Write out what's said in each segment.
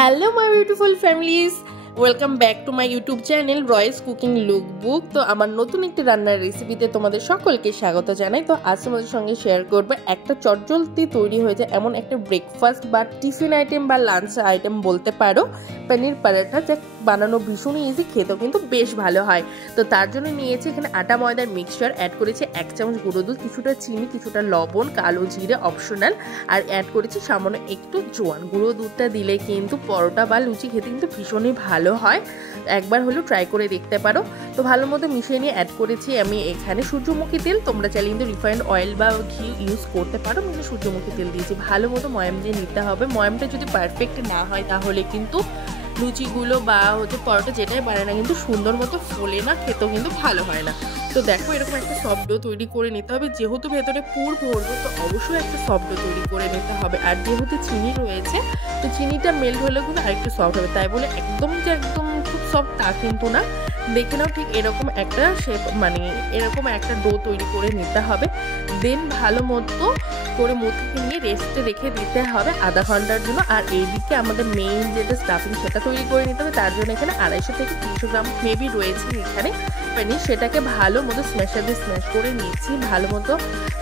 Hello my beautiful families, welcome back to my YouTube channel রয়েস cooking lookbook. তো আমার নতুন একটি রান্নার রেসিপিতে তোমাদের সকলকে স্বাগত জানাই। তো আজ তোমাদের সঙ্গে শেয়ার করবো একটা চটজলদি তৈরি হয়ে যায় এমন একটা ব্রেকফাস্ট বা টিফিন আইটেম বা লাঞ্চ আইটেম বলতে পারো, পনির পরোটা, যা বানানো ভীষণই ইজি, খেতেও কিন্তু বেশ ভালো হয়। তো তার জন্য নিয়েছি এখানে আটা ময়দার মিক্সচার, অ্যাড করেছি 1 চামচ গুঁড়ো দুধ, কিছুটা চিনি, কিছুটা লবণ, কালো জিরে অপশনাল, আর অ্যাড করেছি সামান্য একটু জোয়ান। গুঁড়ো দুধটা দিলে কিন্তু পরোটা বা লুচি খেতে কিন্তু ভীষণই ভালো হয়, একবার হলেও ট্রাই করে দেখতে পারো। তো ভালো মতো মিশিয়ে নিয়ে অ্যাড করেছি আমি এখানে সূর্যমুখী তেল, তোমরা চাইলে কিন্তু রিফাইন্ড অয়েল বা ঘি ইউজ করতে পারো, আমি সূর্যমুখী তেল দিয়েছি। ভালো মতো ময়াম দিয়ে নিতে হবে। ময়ামটা যদি পারফেক্ট না হয় তাহলে কিন্তু লুচিগুলো বা পরোটা যেটাই বানায় না কিন্তু সুন্দর মতো ফোলে না, খেতেও কিন্তু ভালো হয় না। তো দেখো এরকম একটা সফট ডো তৈরি করে নিতে হবে। যেহেতু ভেতরে পুর ভরবো তো অবশ্যই একটা সফট ডো তৈরি করে নিতে হবে। আর যেহেতু চিনি রয়েছে তো চিনিটা মেল্ট হলেও কিন্তু আরেকটু সফট হবে, তাই বলে একদম যে একদম খুব সফট তা কিন্তু না। দেখে নাও ঠিক এরকম একটা শেপ, মানে এরকম একটা ডো তৈরি করে নিতে হবে। দেন ভালো মতো করে মুখে নিয়ে রেস্টে রেখে দিতে হবে আধা ঘন্টার জন্য। আর এইদিকে আমাদের মেইন যেটা স্টাফিং সেটা তৈরি করে নিতে হবে। তার জন্য এখানে 250 থেকে 300 গ্রাম মেবি রয়েছে এখানে পনির, সেটাকে ভালো মতো স্ম্যাশার দিয়ে স্ম্যাশ করে নিচ্ছি ভালো মতো।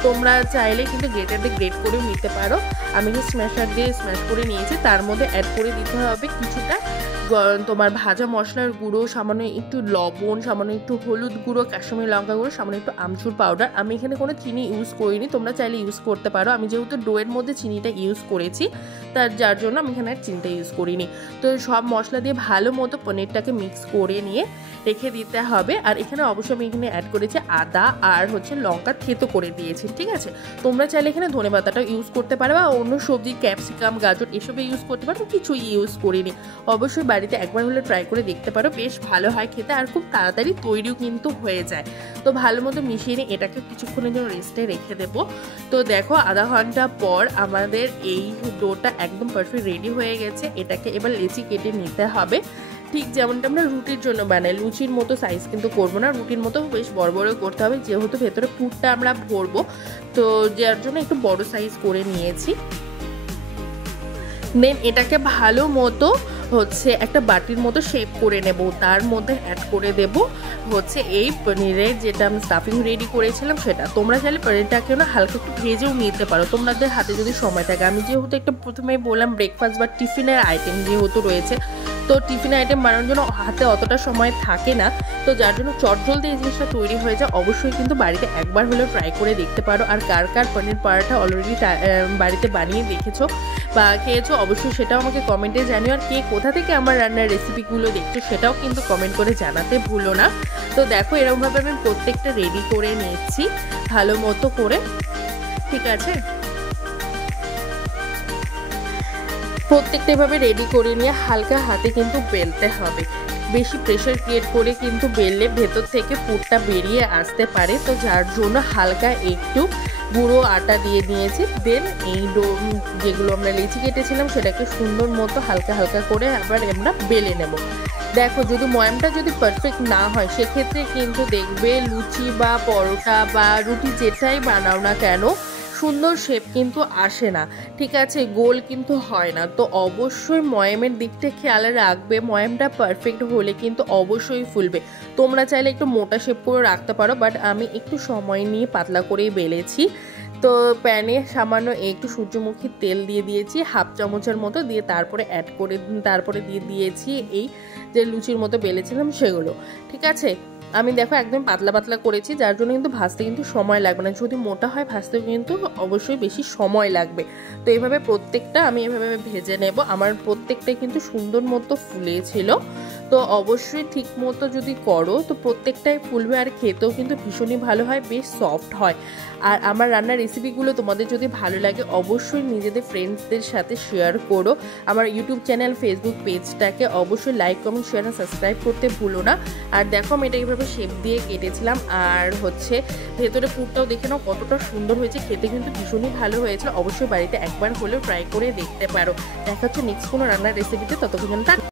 তোমরা চাইলে কিন্তু গ্রেটার দিয়ে গ্রেট করেও নিতে পারো, আমি কিন্তু স্ম্যাশার দিয়ে স্ম্যাশ করে নিয়েছি। তার মধ্যে অ্যাড করে দিতে হবে কিছুটা তোমার ভাজা মশলার গুঁড়ো, সামান্য একটু লবণ, সামান্য একটু হলুদ গুঁড়ো, কাশ্মীরি লঙ্কা গুঁড়ো, সামান্য একটু আমচুর পাউডার। আমি এখানে কোনো চিনি ইউজ করিনি, তোমরা চাইলে ইউজ করতে পারো। আমি যেহেতু ডোয়ের মধ্যে চিনিটা ইউজ করেছি যার জন্য আমি এখানে আর চিনিটা ইউজ করিনি। তো সব মশলা দিয়ে ভালো মতো পনিরটাকে মিক্স করে নিয়ে রেখে দিতে হবে। আর এখানে অবশ্যই আমি এখানে অ্যাড করেছি আদা আর লঙ্কা থেতো করে দিয়েছি, ঠিক আছে। তোমরা চাইলে এখানে ধনেপাতাটাও ইউজ করতে পারো বা অন্য সবজি ক্যাপসিকাম, গাজর এসবে ইউজ করতে পারো, কিছুই ইউজ করিনি। অবশ্যই বাড়িতে একবার হলে ট্রাই করে দেখতে পারো, বেশ ভালো হয় খেতে আর খুব তাড়াতাড়ি তৈরিও কিন্তু হয়ে যায়। তো ভালো মতো মিশিয়ে নিয়ে এটাকে কিছুক্ষণের জন্য রেস্টে রেখে দেবো। তো দেখো আধা ঘন্টা পর আমাদের এই ডোটা একদম পারফেক্ট রেডি হয়ে গেছে। এটাকে এবার লেচি কেটে নিতে হবে, ঠিক যেমনটা আমরা রুটির জন্য বানাই। লুচির মতো সাইজ কিন্তু করবো না, রুটির মতো বেশ বড় বড় করতে হবে, যেহেতু ভেতরে পুরটা আমরা ভরবো তো যার জন্য একটু বড় সাইজ করে নিয়েছি। দেন এটাকে ভালো মতো একটা বাটির মতো শেপ করে নেব। তার মধ্যে অ্যাড করে দেব এই পনিরের যেটা আমি স্টাফিং রেডি করেছিলাম সেটা। তোমরা চাইলে পনিরটাকে না হালকা একটু ভেজেও নিতে পারো তোমাদের হাতে যদি সময় থাকে। আমি যেহেতু একটা প্রথমেই বললাম ব্রেকফাস্ট বা টিফিনের আইটেম যেহেতু রয়েছে, তো টিফিন আইটেম বানানোর জন্য হাতে অতটা সময় থাকে না, তো যার জন্য চটজলদি এই জিনিসটা তৈরি হয়ে যায়। অবশ্যই কিন্তু বাড়িতে একবার হলেও ট্রাই করে দেখতে পারো। আর কার কার পনির পরোটা অলরেডি বাড়িতে বানিয়ে দেখেছো বা খেয়েছো অবশ্যই সেটাও আমাকে কমেন্টে জানিও। আর কে কোথা থেকে আমার রান্নার রেসিপিগুলো দেখছো সেটাও কিন্তু কমেন্ট করে জানাতে ভুলো না। তো দেখো এরকমভাবে আমি প্রত্যেকটা রেডি করে নিচ্ছি ভালো মতো করে, ঠিক আছে। প্রত্যেকটা এভাবে রেডি করে নিয়ে হালকা হাতে কিন্তু বেলতে হবে, বেশি প্রেশার ক্রিয়েট করে কিন্তু বেললে ভেতর থেকে পুরটা বেরিয়ে আসতে পারে। তো যার জন্য হালকা একটু গুঁড়ো আটা দিয়ে দিয়েছি। দেন এই যেগুলো আমরা লেচি কেটেছিলাম সেটাকে সুন্দর মতো হালকা হালকা করে আবার আমরা বেলে নেব। দেখো যদি ময়ামটা যদি পারফেক্ট না হয় সেক্ষেত্রে কিন্তু দেখবে লুচি বা পরোটা বা রুটি যেটাই বানাও না কেন সুন্দর শেপ কিন্তু আসে না, ঠিক আছে, গোল কিন্তু হয় না। তো অবশ্যই ময়ামের দিকটা খেয়াল রাখবে, ময়ামটা পারফেক্ট হলে কিন্তু অবশ্যই ফুলবে। তোমরা চাইলে একটু মোটা শেপ করে রাখতে পারো, বাট আমি একটু সময় নিয়ে পাতলা করেই বেলেছি। তো প্যানে সামান্য একটু সূর্যমুখী তেল দিয়ে দিয়েছি 1/2 চামচের মতো, দিয়ে তারপরে দিয়ে দিয়েছি এই যে লুচির মতো বেলেছিলাম সেগুলো, ঠিক আছে। আমি দেখো একদম পাতলা পাতলা করেছি, যার জন্য কিন্তু ভাজতে কিন্তু সময় লাগবে না। যদি মোটা হয় ভাজতেও কিন্তু অবশ্যই বেশি সময় লাগবে। তো এইভাবে প্রত্যেকটা আমি এভাবে ভেজে নেব। আমার প্রত্যেকটাই কিন্তু সুন্দর মতো ফুলেছিল। তো অবশ্যই ঠিক মতো যদি করো তো প্রত্যেকটাই ফুলবে আর খেতেও কিন্তু ভীষণই ভালো হয়, বেশ সফট হয়। আর আমার রান্নার রেসিপিগুলো তোমাদের যদি ভালো লাগে অবশ্যই নিজেদের ফ্রেন্ডসদের সাথে শেয়ার করো। আমার ইউটিউব চ্যানেল, ফেসবুক পেজটাকে অবশ্যই লাইক, কমেন্ট, শেয়ার আর সাবস্ক্রাইব করতে ভুলো না। আর দেখো আমি এটা এইভাবে শেপ দিয়ে কেটেছিলাম। আর ভেতরে পুরটাও দেখে নাও কতটা সুন্দর হয়েছে, খেতে কিন্তু ভীষণই ভালো হয়েছে। অবশ্যই বাড়িতে একবার হলেও ট্রাই করে দেখতে পারো। দেখা হচ্ছে নেক্সট কোনো রান্নার রেসিপিতে, ততক্ষণ